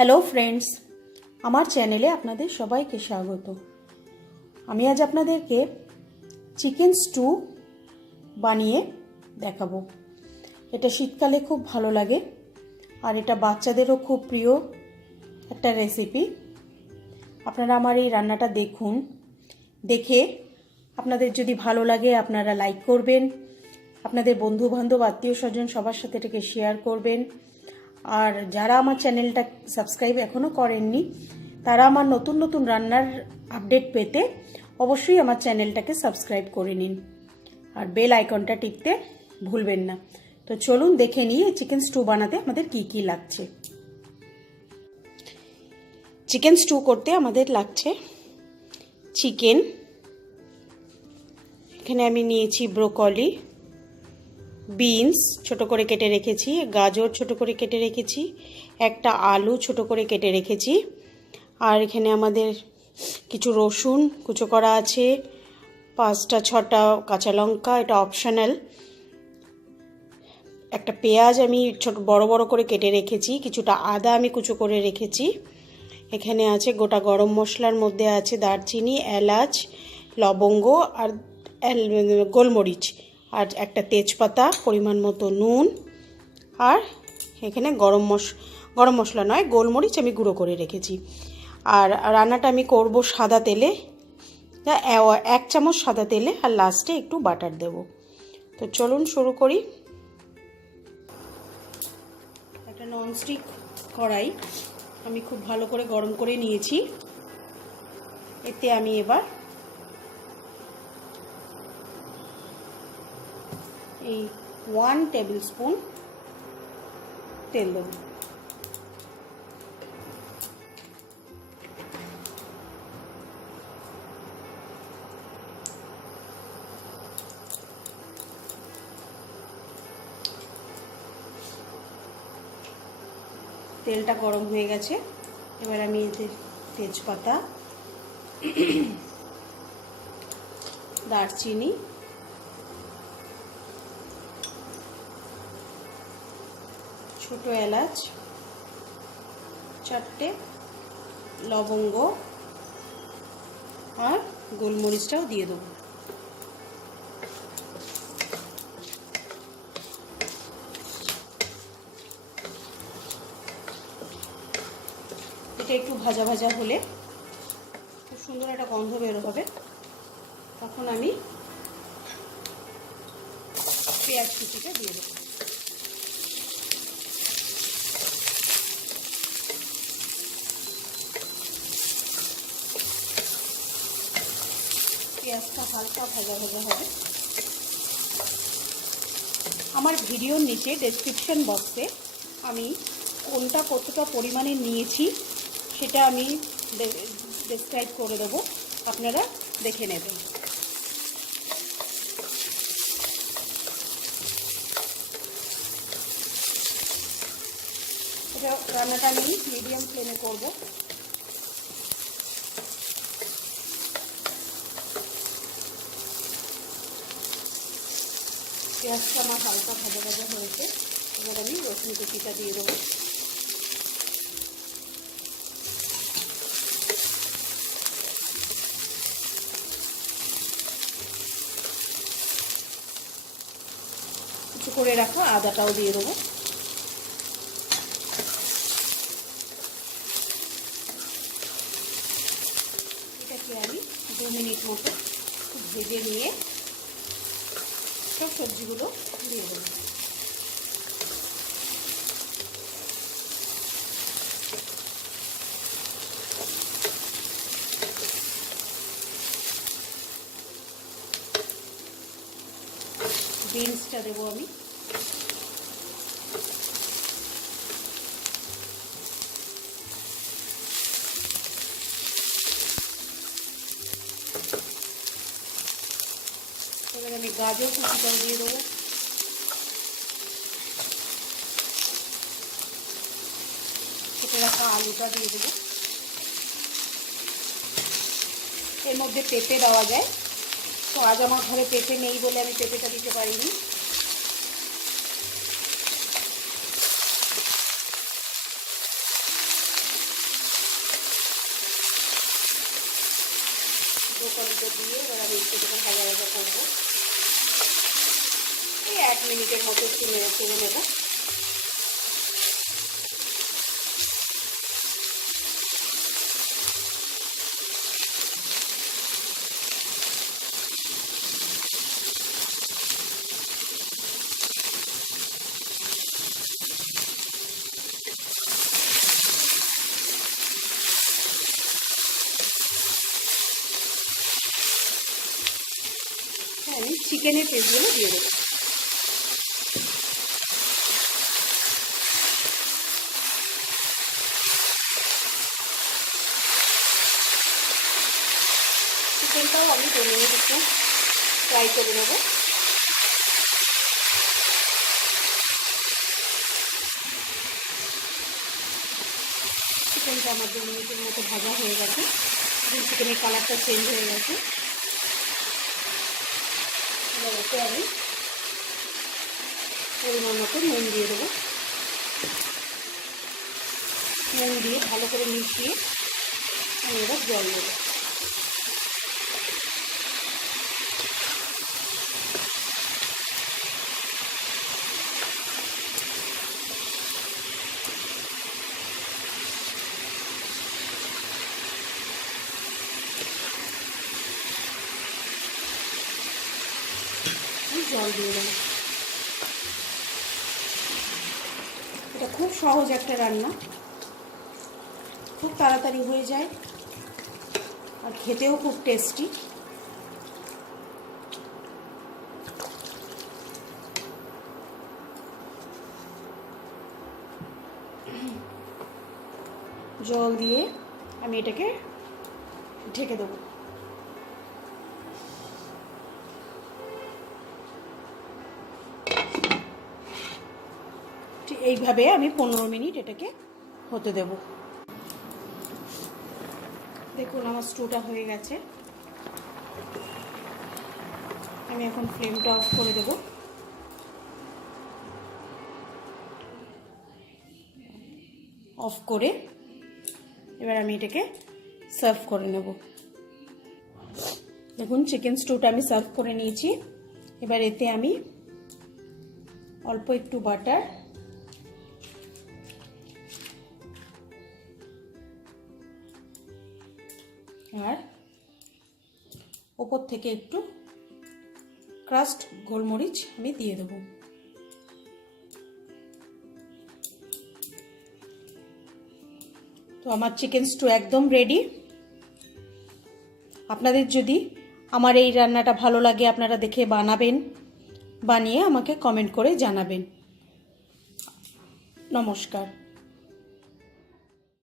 Hello friends, আমার চ্যানেলে আপনাদের সবাইকে স্বাগত। আমি আজ আপনাদেরকে চিকেন স্টু বানিয়ে দেখাবো। এটা শীতকালে খুব ভালো লাগে আর এটা বাচ্চাদেরও খুব প্রিয় একটা রেসিপি। আপনারা আমার এই রান্নাটা দেখুন, দেখে আপনাদের যদি ভালো লাগে আপনারা লাইক করবেন, আপনাদের বন্ধু বান্ধব আত্মীয় স্বজন সবার সাথে এটাকে শেয়ার করবেন। আর যারা আমার চ্যানেলটা সাবস্ক্রাইব এখনও করেননি তারা আমার নতুন নতুন রান্নার আপডেট পেতে অবশ্যই আমার চ্যানেলটাকে সাবস্ক্রাইব করে নিন আর বেল আইকনটা টিপতে ভুলবেন না। তো চলুন দেখে নিই চিকেন স্টু বানাতে আমাদের কি কি লাগছে। চিকেন স্টু করতে আমাদের লাগছে চিকেন, এখানে আমি নিয়েছি ব্রোকলি, বিনস ছোট করে কেটে রেখেছি, গাজর ছোট করে কেটে রেখেছি, একটা আলু ছোট করে কেটে রেখেছি, আর এখানে আমাদের কিছু রসুন কুচো করা আছে, 5-6টা কাঁচা লঙ্কা, এটা অপশনাল, একটা পেঁয়াজ আমি ছোট বড় বড় করে কেটে রেখেছি, কিছুটা আদা আমি কুচো করে রেখেছি, এখানে আছে গোটা গরম মশলার মধ্যে আছে দারচিনি, এলাচ, লবঙ্গ আর গোলমরিচ, আর একটা তেজপাতা, পরিমাণ মতো নুন, আর এখানে গরম মশলা নয় গোলমরিচ আমি গুঁড়ো করে রেখেছি। আর রান্নাটা আমি করব সাদা তেলে, 1 চামচ সাদা তেলে, আর লাস্টে একটু বাটার দেব। তো চলুন শুরু করি। একটা ননস্টিক কড়াই আমি খুব ভালো করে গরম করে নিয়েছি, এতে আমি এবার এই 1 টেবিল স্পুন তেল দেব। তেলটা গরম হয়ে গেছে, এবার আমি এতে তেজপাতা, দারচিনি, ছোট এলাচ 4টে, লবঙ্গ আর গোলমরিচটাও দিয়ে দেবো। এটা একটু ভাজা ভাজা হলে খুব সুন্দর একটা গন্ধ বের হবে, তখন আমি পেঁয়াজ কুচিটা দিয়ে দেবো। পেঁয়াজটা হালকা ভাজা ভাজা হবে। আমার ভিডিওর নিচে ডেসক্রিপশন বক্সে আমি কোনটা কতটা পরিমাণে নিয়েছি সেটা আমি ডেসক্রাইব করে দেবো, আপনারা দেখে নেবেন। এটা রান্নাটা আমি মিডিয়াম ফ্লেমে করব। পেঁয়াজটা আমার হালকা ভাজা ভাজা হয়েছে, এবার আমি রসুন কুচিটা দিয়ে দেবো। কিছু করে রাখা আদাটাও দিয়ে দেবো। এটাকে আমি 2 মিনিট মতো ভেজে নিয়ে সব সবজিগুলো দিয়ে দেবো। বিনসটা দেবো আমি, এবার আমি গাজর কুচিটাও দিয়ে দেবো, কেটে রাখা আলুটা দিয়ে দেবো। এর মধ্যে পেঁপে দেওয়া যায়, তো আজ আমার ঘরে পেঁপে নেই বলে আমি পেঁপেটা দিতে পারিনি। ব্রোকলিটা দিয়ে এবার আমি একটু ভাজা ভাজা করবো। এই 1 মিনিটের মতো একটু নেড়ে চেড়ে নেব। আমি চিকেনের পিসগুলো দিয়ে দেবো। চিকেনটাও আমি 2 মিনিট একটু ফ্রাই করে নেব। চিকেনটা আমার 2 মিনিটের মতো ভাজা হয়ে গেছে। চিকেনের কালারটা চেঞ্জ হয়ে গেছে। এবার ওতে আমি পরিমাণ মতো নুন দিয়ে দেবো। নুন দিয়ে ভালো করে মিশিয়ে আমি এবার জল দেবো। জল দিয়ে দেবো। এটা খুব সহজ একটা রান্না, খুব তাড়াতাড়ি হয়ে যায় আর খেতেও খুব টেস্টি। জল দিয়ে আমি এটাকে ঢেকে দেবো। এইভাবে আমি 15 মিনিট এটাকে হতে দেব। দেখুন আমার স্টুটা হয়ে গেছে। আমি এখন ফ্লেমটা অফ করে দেব। অফ করে এবার আমি এটাকে সার্ভ করে নেব। দেখুন চিকেন স্টুটা আমি সার্ভ করে নিয়েছি। এবার এতে আমি অল্প একটু বাটার আর ওপর থেকে একটু ক্রাস্ট গোলমরিচ আমি দিয়ে দেব। তো আমার চিকেন স্টু একদম রেডি। আপনাদের যদি আমার এই রান্নাটা ভালো লাগে আপনারা দেখে বানাবেন, বানিয়ে আমাকে কমেন্ট করে জানাবেন। নমস্কার।